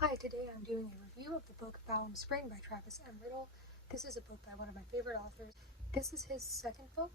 Hi, today I'm doing a review of the book Balam Spring by Travis M. Riddle. This is a book by one of my favorite authors. This is his second book,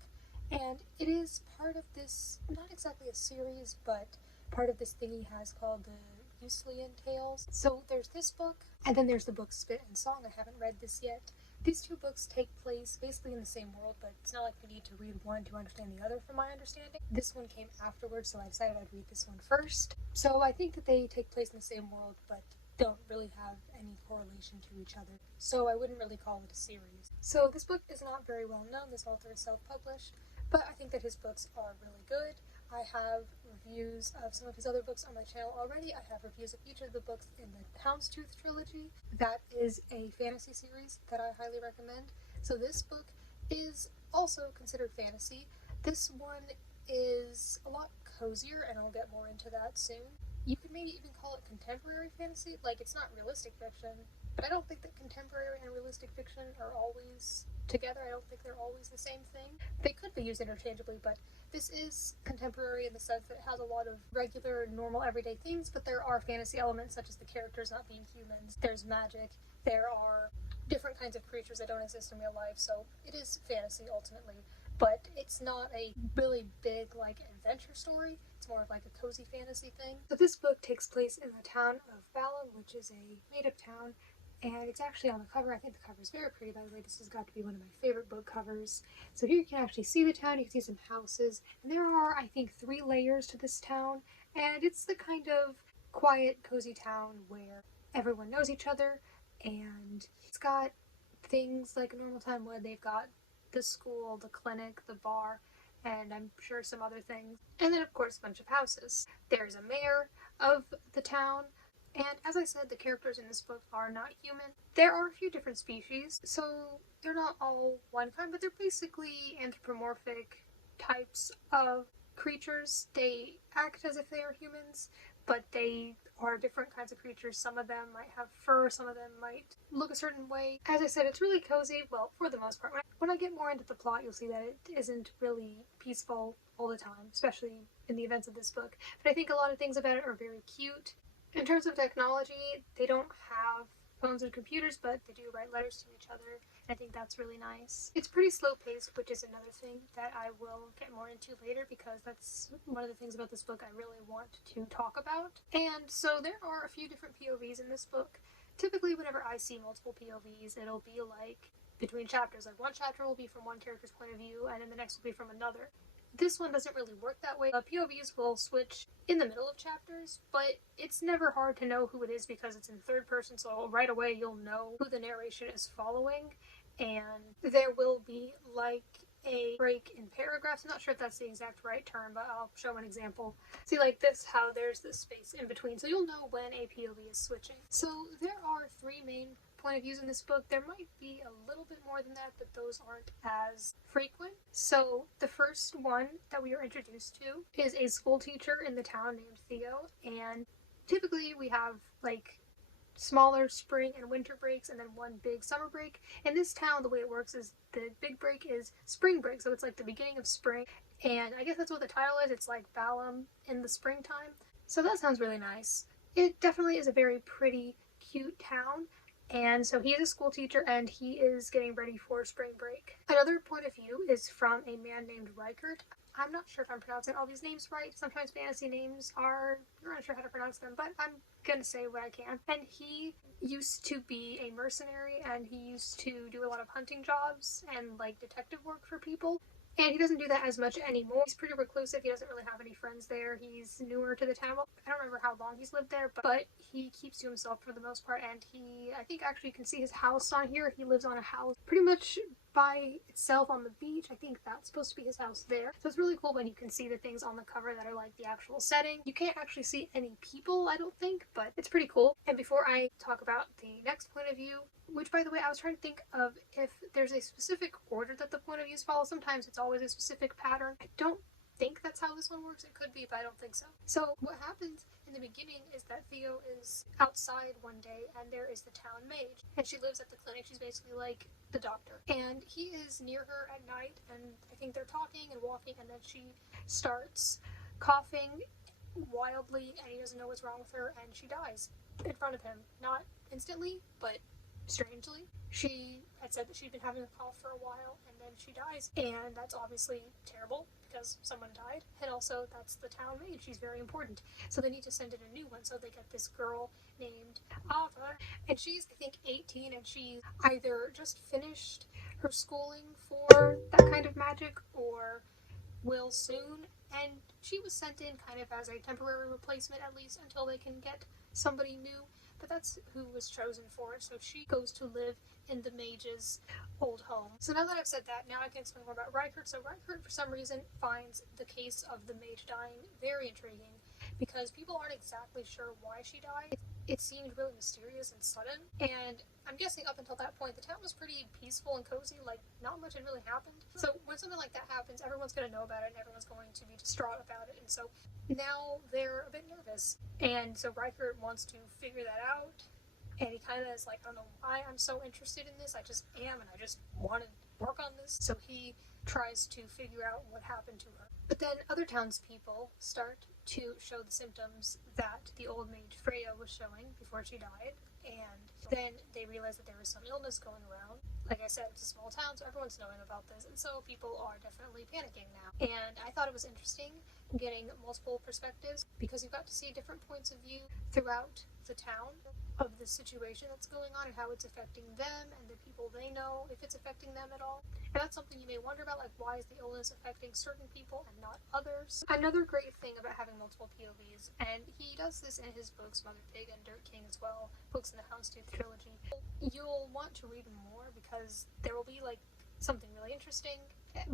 and it is part of this, not exactly a series, but part of this thing he has called the Euslian Tales. So there's this book, and then there's the book Spit and Song. I haven't read this yet. These two books take place basically in the same world, but it's not like we need to read one to understand the other from my understanding. This one came afterwards, so I decided I'd read this one first. So I think that they take place in the same world, but don't really have any correlation to each other, so I wouldn't really call it a series. So this book is not very well known. This author is self-published, but I think that his books are really good. I have reviews of some of his other books on my channel already. I have reviews of each of the books in the Houndstooth trilogy. That is a fantasy series that I highly recommend. So this book is also considered fantasy. This one is a lot cozier, and I'll get more into that soon. You could maybe even call it contemporary fantasy. Like, it's not realistic fiction, but I don't think that contemporary and realistic fiction are always together. I don't think they're always the same thing. They could be used interchangeably, but this is contemporary in the sense that it has a lot of regular, normal, everyday things, but there are fantasy elements such as the characters not being humans. There's magic. There are different kinds of creatures that don't exist in real life, so it is fantasy ultimately. But it's not a really big, like, adventure story. It's more of like a cozy fantasy thing. So this book takes place in the town of Balam, which is a made-up town, and it's actually on the cover. I think the cover is very pretty, by the way. This has got to be one of my favorite book covers. So here you can actually see the town. You can see some houses, and there are, I think, 3 layers to this town, and it's the kind of quiet, cozy town where everyone knows each other, and it's got things like a normal town would. They've got the school, the clinic, the bar, and I'm sure some other things. And then, of course, a bunch of houses. There's a mayor of the town, and as I said, the characters in this book are not human. There are a few different species, so they're not all one kind, but they're basically anthropomorphic types of creatures. They act as if they are humans, but they are different kinds of creatures. Some of them might have fur, some of them might look a certain way. As I said, it's really cozy, well, for the most part. When I get more into the plot, you'll see that it isn't really peaceful all the time, especially in the events of this book. But I think a lot of things about it are very cute. In terms of technology, they don't have phones or computers, but they do write letters to each other. I think that's really nice. It's pretty slow-paced, which is another thing that I will get more into later, because that's one of the things about this book I really want to talk about. And so there are a few different POVs in this book. Typically, whenever I see multiple POVs, it'll be like between chapters. Like, one chapter will be from one character's point of view, and then the next will be from another. This one doesn't really work that way. POVs will switch in the middle of chapters, but it's never hard to know who it is because it's in third person, so right away you'll know who the narration is following, and there will be like a break in paragraphs. I'm not sure if that's the exact right term, but I'll show an example. See, like this, how there's this space in between, so you'll know when a POV is switching. So there are 3 main point of views in this book. There might be a little bit more than that, but those aren't as frequent. So the first one that we are introduced to is a school teacher in the town named Theo, and typically we have like smaller spring and winter breaks and then one big summer break. In this town, the way it works is the big break is spring break, so it's like the beginning of spring, and I guess that's what the title is. It's like Balam in the springtime. So that sounds really nice. It definitely is a very pretty, cute town. And so he's a school teacher, and he is getting ready for spring break. Another point of view is from a man named Reichert. I'm not sure if I'm pronouncing all these names right. Sometimes fantasy names are, I'm not sure how to pronounce them, but I'm gonna say what I can. And he used to be a mercenary, and he used to do a lot of hunting jobs and like detective work for people. And he doesn't do that as much anymore. He's pretty reclusive. He doesn't really have any friends there. He's newer to the town. I don't remember how long he's lived there, but he keeps to himself for the most part. And I think actually you can see his house on here. He lives on a house pretty much by itself on the beach. I think that's supposed to be his house there. So it's really cool when you can see the things on the cover that are like the actual setting. You can't actually see any people, I don't think, but it's pretty cool. And before I talk about the next point of view, which, by the way, I was trying to think of if there's a specific order that the point of views follow. Sometimes it's always a specific pattern. I don't think that's how this one works. It could be, but I don't think so. So what happens in the beginning is that Theo is outside one day, and there is the town mage, and she lives at the clinic. She's basically like the doctor, and he is near her at night, and I think they're talking and walking, and then she starts coughing wildly, and he doesn't know what's wrong with her, and she dies. in front of him. Not instantly, but strangely. She had said that she'd been having a cough for a while, and then she dies. And that's obviously terrible because someone died. And also, that's the town maid. She's very important. So they need to send in a new one. So they get this girl named Ava. And she's, I think, 18, and she's either just finished her schooling for that kind of magic or will soon. And she was sent in kind of as a temporary replacement, at least until they can get somebody new. But that's who was chosen for it, so she goes to live in the mage's old home. So now that I've said that, now I can explain more about Reichert. So Reichert, for some reason, finds the case of the mage dying very intriguing, because people aren't exactly sure why she died. It seemed really mysterious and sudden, and I'm guessing up until that point, the town was pretty peaceful and cozy, like, not much had really happened. So when something like that happens, everyone's going to know about it, and everyone's going to be distraught about it, and so now they're a bit nervous. And so Reichert wants to figure that out, and he kind of is like, I don't know why I'm so interested in this, I just am, and I just want to work on this. So he tries to figure out what happened to her. But then other townspeople start to show the symptoms that the old mage Freya was showing before she died, and then they realize that there is some illness going around. Like I said, it's a small town, so everyone's knowing about this, and so people are definitely panicking now. And I thought it was interesting getting multiple perspectives, because you got to see different points of view throughout the town of the situation that's going on and how it's affecting them and the people they know, if it's affecting them at all. And that's something you may wonder about, like, why is the illness affecting certain people and not others? Another great thing about having multiple POVs, and he does this in his books, Mother Pig and Dirt King as well, books in the Houndstooth trilogy, you'll want to read more because there will be, like, something really interesting,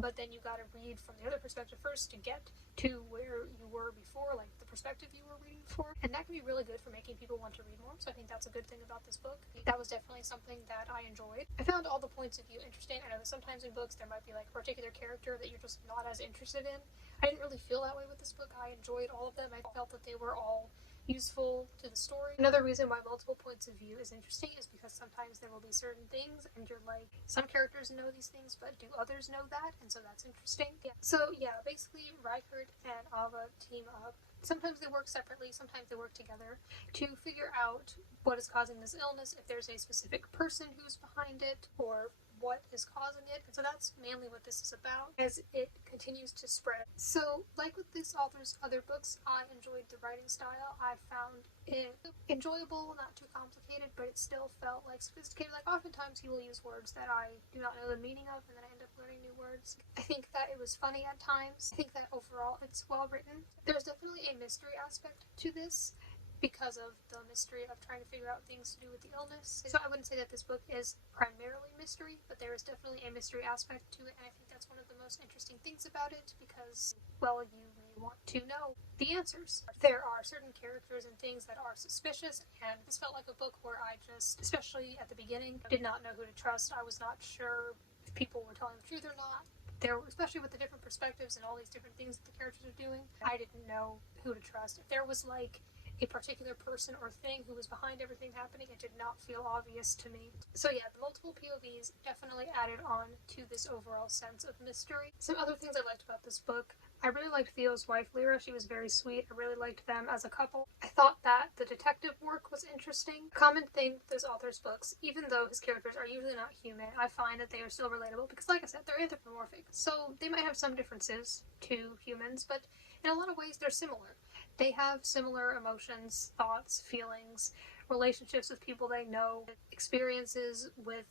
but then you gotta read from the other perspective first to get to where you were before, like the perspective you were reading before, and that can be really good for making people want to read more, so I think that's a good thing about this book. That was definitely something that I enjoyed. I found all the points of view interesting. I know that sometimes in books there might be like a particular character that you're just not as interested in. I didn't really feel that way with this book. I enjoyed all of them. I felt that they were all useful to the story. Another reason why multiple points of view is interesting is because sometimes there will be certain things and you're like, some characters know these things, but do others know that? And so that's interesting. Yeah. So yeah, basically Reichert and Ava team up. Sometimes they work separately, sometimes they work together to figure out what is causing this illness, if there's a specific person who's behind it, or what is causing it. And so that's mainly what this is about as it continues to spread. So like with this author's other books, I enjoyed the writing style. I found it enjoyable, not too complicated, but it still felt like sophisticated. Like oftentimes he will use words that I do not know the meaning of, and then I end up learning new words. I think that it was funny at times. I think that overall it's well written. There's definitely a mystery aspect to this, because of the mystery of trying to figure out things to do with the illness. So I wouldn't say that this book is primarily mystery, but there is definitely a mystery aspect to it, and I think that's one of the most interesting things about it, because, well, you may want to know the answers. There are certain characters and things that are suspicious, and this felt like a book where I just, especially at the beginning, did not know who to trust. I was not sure if people were telling the truth or not. There, especially with the different perspectives and all these different things that the characters are doing, I didn't know who to trust. If there was like a particular person or thing who was behind everything happening, it did not feel obvious to me. So yeah, the multiple POVs definitely added on to this overall sense of mystery. Some other things I liked about this book: I really liked Theo's wife, Lyra. She was very sweet. I really liked them as a couple. I thought that the detective work was interesting. A common thing with this author's books, even though his characters are usually not human, I find that they are still relatable because, like I said, they're anthropomorphic. So they might have some differences to humans, but in a lot of ways they're similar. They have similar emotions, thoughts, feelings, relationships with people they know, experiences with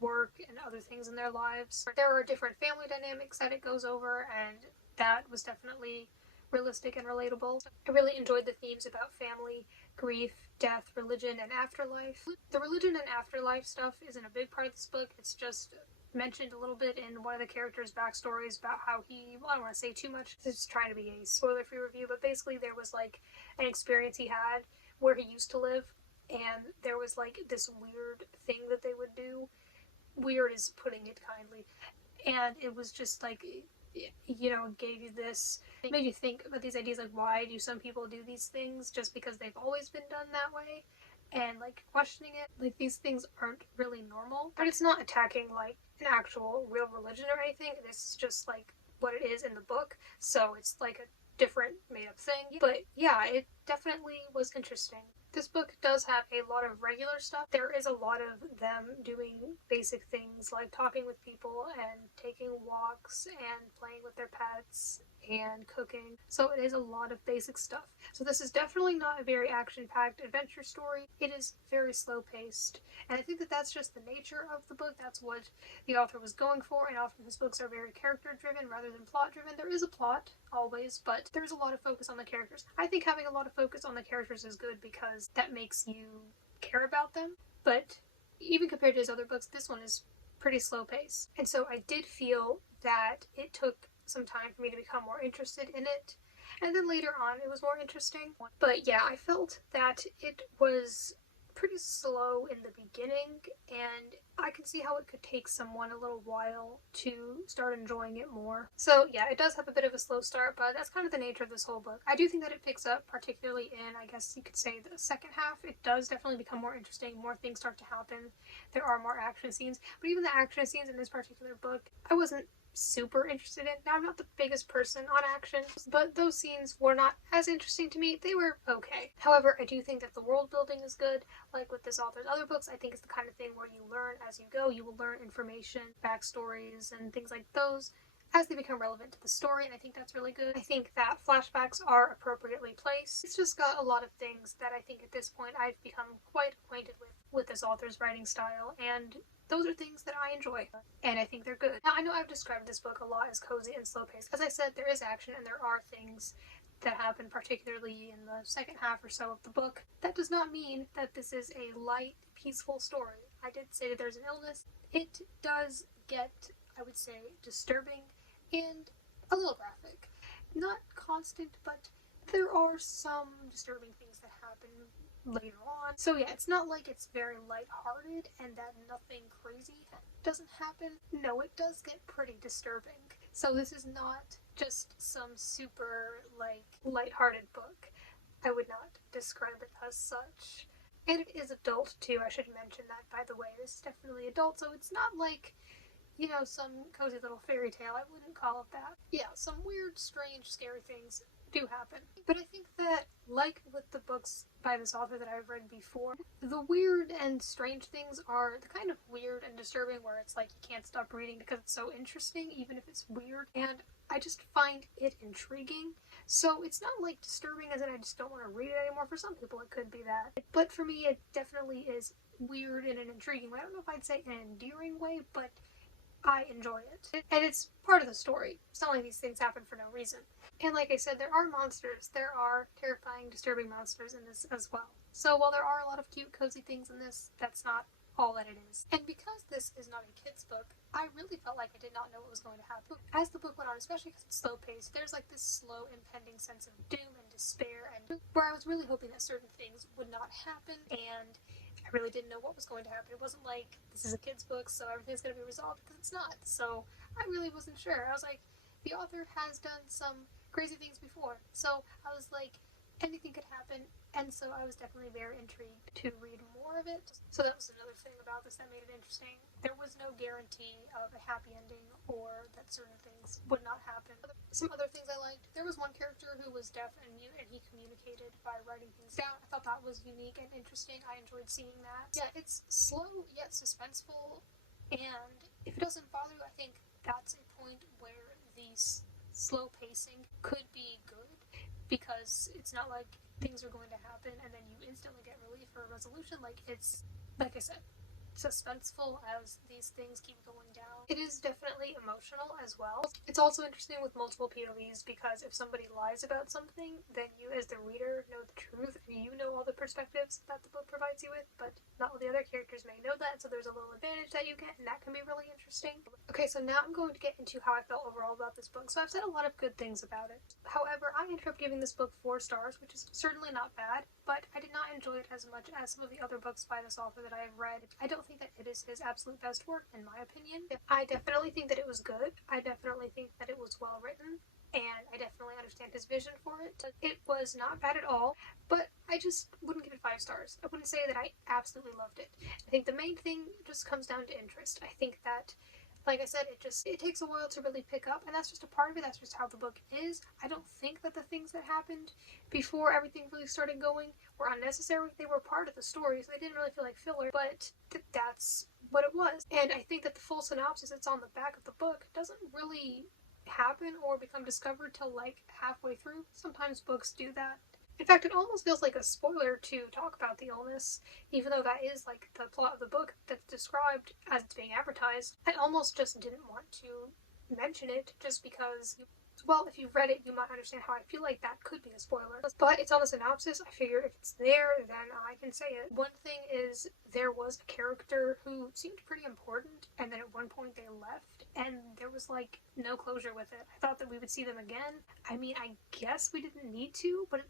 work and other things in their lives. There are different family dynamics that it goes over, and that was definitely realistic and relatable. I really enjoyed the themes about family, grief, death, religion, and afterlife. The religion and afterlife stuff isn't a big part of this book. It's just mentioned a little bit in one of the characters' backstories about how he, well, I don't want to say too much, it's trying to be a spoiler-free review, but basically there was like an experience he had where he used to live, and there was like this weird thing that they would do. Weird is putting it kindly. And it was just like, you know, gave you this, it made you think about these ideas, like, why do some people do these things just because they've always been done that way? And like questioning it, like these things aren't really normal. But it's not attacking like an actual real religion or anything. This is just like what it is in the book, so it's like a different made up thing. But yeah, it definitely was interesting. This book does have a lot of regular stuff. There is a lot of them doing basic things like talking with people and taking walks and playing with their pets and cooking. So it is a lot of basic stuff. So this is definitely not a very action-packed adventure story. It is very slow-paced. And I think that that's just the nature of the book. That's what the author was going for, and often his books are very character-driven rather than plot-driven. There is a plot, always, but there's a lot of focus on the characters. I think having a lot of focus on the characters is good because that makes you care about them. But even compared to his other books, this one is pretty slow-paced. And so I did feel that it took some time for me to become more interested in it. And then later on, it was more interesting. But yeah, I felt that it was pretty slow in the beginning, and I can see how it could take someone a little while to start enjoying it more. So yeah, it does have a bit of a slow start, but that's kind of the nature of this whole book. I do think that it picks up, particularly in, I guess you could say, the second half. It does definitely become more interesting, more things start to happen, there are more action scenes, but even the action scenes in this particular book, I wasn't super interested in. Now, I'm not the biggest person on action, but those scenes were not as interesting to me. They were okay. However, I do think that the world building is good. Like with this author's other books, I think it's the kind of thing where you learn as you go. You will learn information, backstories, and things like those as they become relevant to the story, and I think that's really good. I think that flashbacks are appropriately placed. It's just got a lot of things that I think at this point I've become quite acquainted with this author's writing style, and those are things that I enjoy, and I think they're good. Now, I know I've described this book a lot as cozy and slow-paced. As I said, there is action and there are things that happen, particularly in the second half or so of the book. That does not mean that this is a light, peaceful story. I did say that there's an illness. It does get, I would say, disturbing and a little graphic. Not constant, but there are some disturbing things that happen later on. So yeah, it's not like it's very lighthearted and that nothing crazy doesn't happen. No, it does get pretty disturbing. So this is not just some super, lighthearted book. I would not describe it as such. And it is adult too, I should mention that, by the way. This is definitely adult, so it's not like, some cozy little fairy tale. I wouldn't call it that. Yeah, some weird, strange, scary things do happen. But I think that, like with the books by this author that I've read before, the weird and strange things are the kind of weird and disturbing where it's like you can't stop reading because it's so interesting, even if it's weird. And I just find it intriguing. So it's not like disturbing as in I just don't want to read it anymore. For some people it could be that. But for me it definitely is weird in an intriguing way. I don't know if I'd say an endearing way, but I enjoy it. And it's part of the story. It's not like these things happen for no reason. And like I said, there are monsters. There are terrifying, disturbing monsters in this as well. So while there are a lot of cute, cozy things in this, that's not all that it is. And because this is not a kid's book, I really felt like I did not know what was going to happen. As the book went on, especially because it's slow-paced, there's like this slow, impending sense of doom and despair, and where I was really hoping that certain things would not happen, and I really didn't know what was going to happen. It wasn't like, this is a kid's book, so everything's going to be resolved, because it's not. So I really wasn't sure. I was like, the author has done some crazy things before. So I was like, anything could happen, and so I was definitely very intrigued to read more of it. So that was another thing about this that made it interesting. There was no guarantee of a happy ending or that certain things would not happen. Some other things I liked, there was one character who was deaf and mute, and he communicated by writing things down. I thought that was unique and interesting. I enjoyed seeing that. Yeah, it's slow yet suspenseful, and if it doesn't bother you, I think that's a point where the slow pacing could be good, because it's not like things are going to happen and then you instantly get relief or a resolution. Like, it's, like I said, suspenseful as these things keep going down. It is definitely emotional as well. It's also interesting with multiple POVs, because if somebody lies about something, then you as the reader know the truth, and you know all the perspectives that the book provides you with, but not all the other characters may know that, so there's a little advantage that you get, and that can be really interesting. Okay, so now I'm going to get into how I felt overall about this book. So I've said a lot of good things about it. However, I ended up giving this book 4 stars, which is certainly not bad, but I did not enjoy it as much as some of the other books by this author that I have read. I don't think that it is his absolute best work, in my opinion. I definitely think that it was good. I definitely think that it was well written, and I definitely understand his vision for it. It was not bad at all, but I just wouldn't give it 5 stars. I wouldn't say that I absolutely loved it. I think the main thing just comes down to interest. I think that Like I said, it takes a while to really pick up, and that's just a part of it. That's just how the book is. I don't think that the things that happened before everything really started going were unnecessary. They were part of the story, so they didn't really feel like filler, but that's what it was. And I think that the full synopsis that's on the back of the book doesn't really happen or become discovered till like halfway through. Sometimes books do that. In fact, it almost feels like a spoiler to talk about the illness, even though that is like the plot of the book that's described as it's being advertised. I almost just didn't want to mention it just because, well, if you've read it, you might understand how I feel like that could be a spoiler. But it's on the synopsis. I figure if it's there, then I can say it. One thing is, there was a character who seemed pretty important, and then at one point they left, and there was like no closure with it. I thought that we would see them again. I mean, I guess we didn't need to, but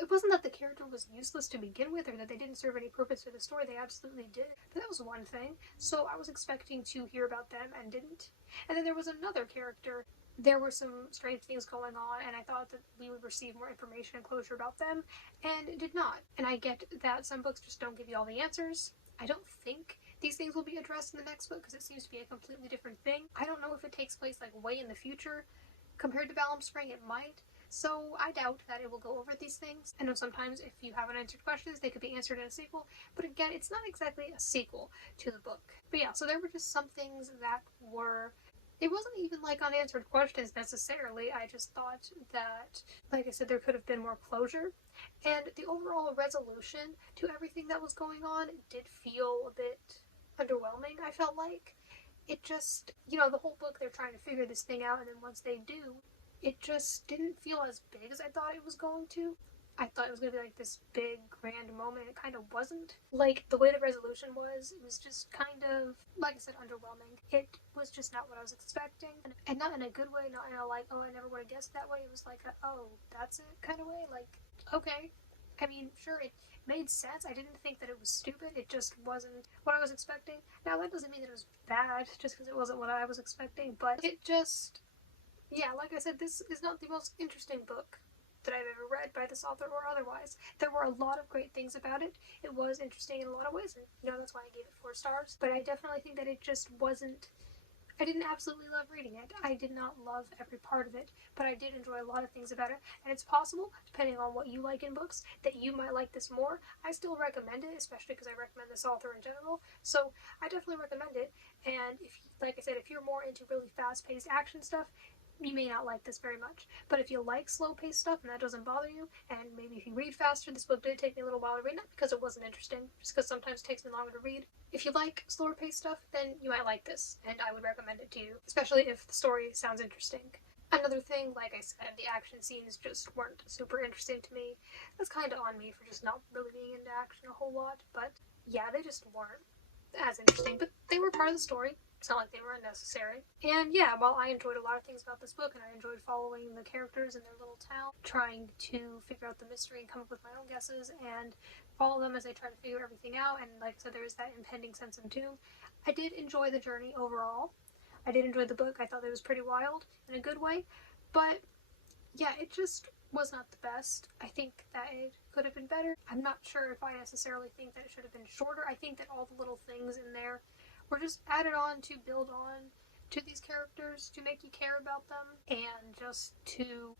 it wasn't that the character was useless to begin with or that they didn't serve any purpose for the story. They absolutely did. But that was one thing. So I was expecting to hear about them and didn't. And then there was another character. There were some strange things going on, and I thought that we would receive more information and closure about them, and it did not. And I get that some books just don't give you all the answers. I don't think these things will be addressed in the next book because it seems to be a completely different thing. I don't know if it takes place like way in the future. Compared to Balam Spring, it might. So I doubt that it will go over these things. I know sometimes if you have unanswered questions, they could be answered in a sequel, but again, it's not exactly a sequel to the book. But yeah, so there were just some things that were, it wasn't even like unanswered questions necessarily. I just thought that, like I said, there could have been more closure. And the overall resolution to everything that was going on did feel a bit underwhelming, I felt like. It just, the whole book they're trying to figure this thing out, and then once they do, it just didn't feel as big as I thought it was going to. I thought it was going to be like this big, grand moment. It kind of wasn't. Like, the way the resolution was, it was just kind of, like I said, underwhelming. It was just not what I was expecting. And not in a good way, not in a like, oh, I never would have guessed that way. It was like, oh, that's it kind of way. Like, okay. I mean, sure, it made sense. I didn't think that it was stupid. It just wasn't what I was expecting. Now, that doesn't mean that it was bad just because it wasn't what I was expecting, but it just, yeah, like I said, this is not the most interesting book that I've ever read by this author or otherwise. There were a lot of great things about it. It was interesting in a lot of ways, and that's why I gave it 4 stars. But I definitely think that it just wasn't, I didn't absolutely love reading it. I did not love every part of it, but I did enjoy a lot of things about it. And it's possible, depending on what you like in books, that you might like this more. I still recommend it, especially because I recommend this author in general. So I definitely recommend it. And if, like I said, if you're more into really fast-paced action stuff, you may not like this very much. But if you like slow-paced stuff and that doesn't bother you, and maybe if you read faster, this book did take me a little while to read, not because it wasn't interesting, just because sometimes it takes me longer to read. If you like slower-paced stuff, then you might like this, and I would recommend it to you, especially if the story sounds interesting. Another thing, like I said, the action scenes just weren't super interesting to me. That's kind of on me for just not really being into action a whole lot, but yeah, they just weren't as interesting, but they were part of the story. It's not like they were unnecessary. And yeah, while I enjoyed a lot of things about this book, and I enjoyed following the characters in their little town, trying to figure out the mystery and come up with my own guesses, and follow them as they try to figure everything out, and like I said, there is that impending sense of doom, I did enjoy the journey overall. I did enjoy the book. I thought it was pretty wild in a good way, but yeah, it just was not the best. I think that it could have been better. I'm not sure if I necessarily think that it should have been shorter. I think that all the little things in there were just added on to build on to these characters, to make you care about them, and just to,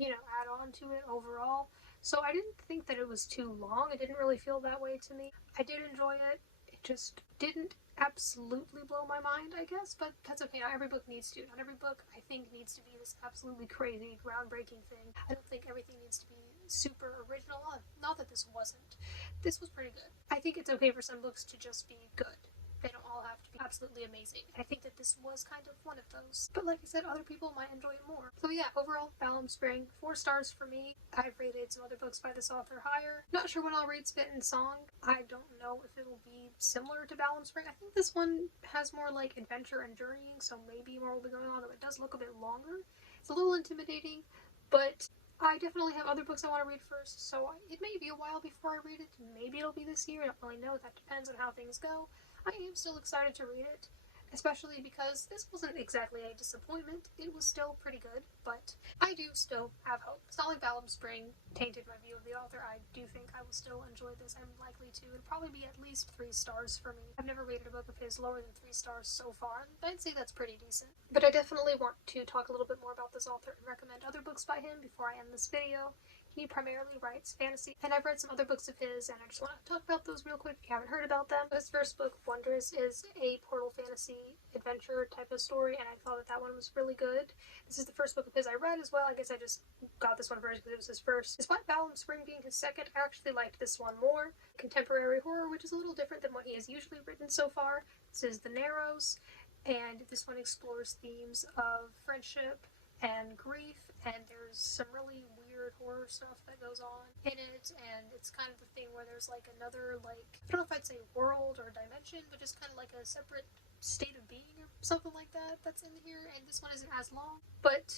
add on to it overall. So I didn't think that it was too long. It didn't really feel that way to me. I did enjoy it. It just didn't absolutely blow my mind, I guess, but that's okay. Not every book needs to. Not every book, I think, needs to be this absolutely crazy, groundbreaking thing. I don't think everything needs to be super original. Not that this wasn't. This was pretty good. I think it's okay for some books to just be good. They don't all have to be absolutely amazing. I think that this was kind of one of those. But like I said, other people might enjoy it more. So yeah, overall, Balam Spring, 4 stars for me. I've rated some other books by this author higher. Not sure when I'll read Spit and Song. I don't know if it'll be similar to Balam Spring. I think this one has more like adventure and journeying, so maybe more will be going on, though it does look a bit longer. It's a little intimidating, but I definitely have other books I want to read first, so it may be a while before I read it. Maybe it'll be this year. I don't really know. That depends on how things go. I am still excited to read it, especially because this wasn't exactly a disappointment. It was still pretty good, but I do still have hope. It's not like Balam Spring tainted my view of the author. I do think I will still enjoy this. I'm likely to. It'll probably be at least 3 stars for me. I've never rated a book of his lower than 3 stars so far. I'd say that's pretty decent. But I definitely want to talk a little bit more about this author and recommend other books by him before I end this video. He primarily writes fantasy, and I've read some other books of his, and I just want to talk about those real quick if you haven't heard about them. His first book, Wondrous, is a portal fantasy adventure type of story, and I thought that one was really good. This is the first book of his I read as well. I guess I just got this one first because it was his first. Despite Balam Spring being his second, I actually liked this one more. Contemporary horror, which is a little different than what he has usually written so far. This is The Narrows, and this one explores themes of friendship and grief, and there's some really weird horror stuff that goes on in it, and it's kind of the thing where there's like another, like, I don't know if I'd say world or dimension, but just kind of like a separate state of being or something like that that's in here, and this one isn't as long, but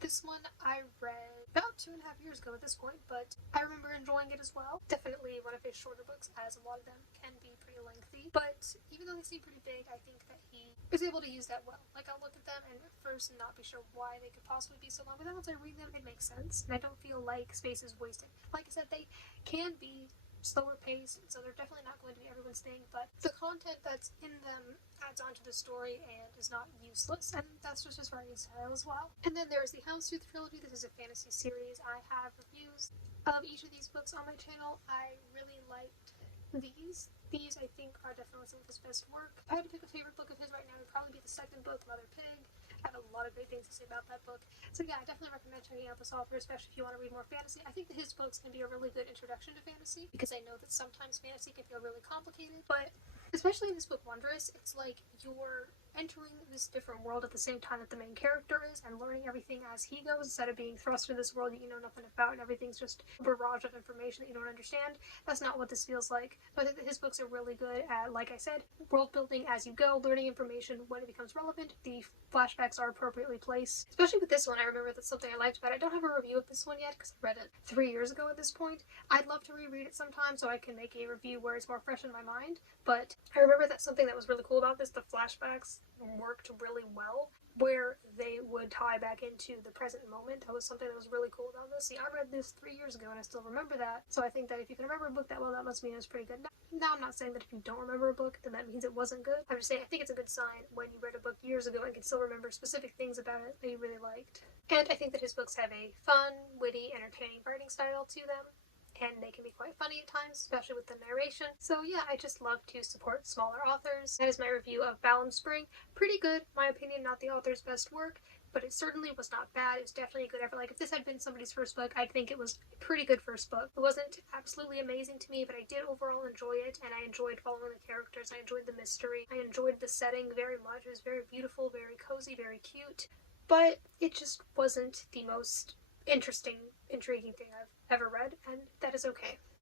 this one I read about 2.5 years ago at this point, but I remember enjoying it as well. Definitely one of his shorter books, as a lot of them can be pretty lengthy, but even though they seem pretty big, I think that he was able to use that well. Like, I'll look at them and at first not be sure why they could possibly be so long, but then once I read them, it makes sense, and I don't feel like space is wasted. Like I said, they can be slower paced, so they're definitely not going to be everyone's thing, but the content that's in them adds on to the story and is not useless, and that's just his writing style as well. And then there's the Houndstooth trilogy. This is a fantasy series. I have reviews of each of these books on my channel. I really liked these. These, I think, are definitely some of his best work. If I had to pick a favorite book of his right now, it would probably be the second book, Mother Pig. I have a lot of great things to say about that book. So yeah, I definitely recommend checking out this author, especially if you want to read more fantasy. I think that his books can be a really good introduction to fantasy, because I know that sometimes fantasy can feel really complicated, but especially in this book, Wondrous, it's like you're entering this different world at the same time that the main character is, and learning everything as he goes, instead of being thrust into this world that you know nothing about and everything's just a barrage of information that you don't understand. That's not what this feels like. So I think that his books are really good at, like I said, world building as you go, learning information when it becomes relevant. The flashbacks are appropriately placed. Especially with this one, I remember that's something I liked about it. I don't have a review of this one yet because I read it 3 years ago at this point. I'd love to reread it sometime so I can make a review where it's more fresh in my mind, but I remember that's something that was really cool about this. The flashbacks worked really well, where they would tie back into the present moment. That was something that was really cool about this. See, I read this 3 years ago and I still remember that, so I think that if you can remember a book that well, that must mean it was pretty good. Now, I'm not saying that if you don't remember a book, then that means it wasn't good. I'm just saying I think it's a good sign when you read a book years ago and can still remember specific things about it that you really liked. And I think that his books have a fun, witty, entertaining writing style to them, and they can be quite funny at times, especially with the narration. So yeah, I just love to support smaller authors. That is my review of Balam Spring. Pretty good, my opinion, not the author's best work, but it certainly was not bad. It was definitely a good effort. Like, if this had been somebody's first book, I'd think it was a pretty good first book. It wasn't absolutely amazing to me, but I did overall enjoy it, and I enjoyed following the characters. I enjoyed the mystery. I enjoyed the setting very much. It was very beautiful, very cozy, very cute, but it just wasn't the most interesting, intriguing thing I've ever read, and that is okay.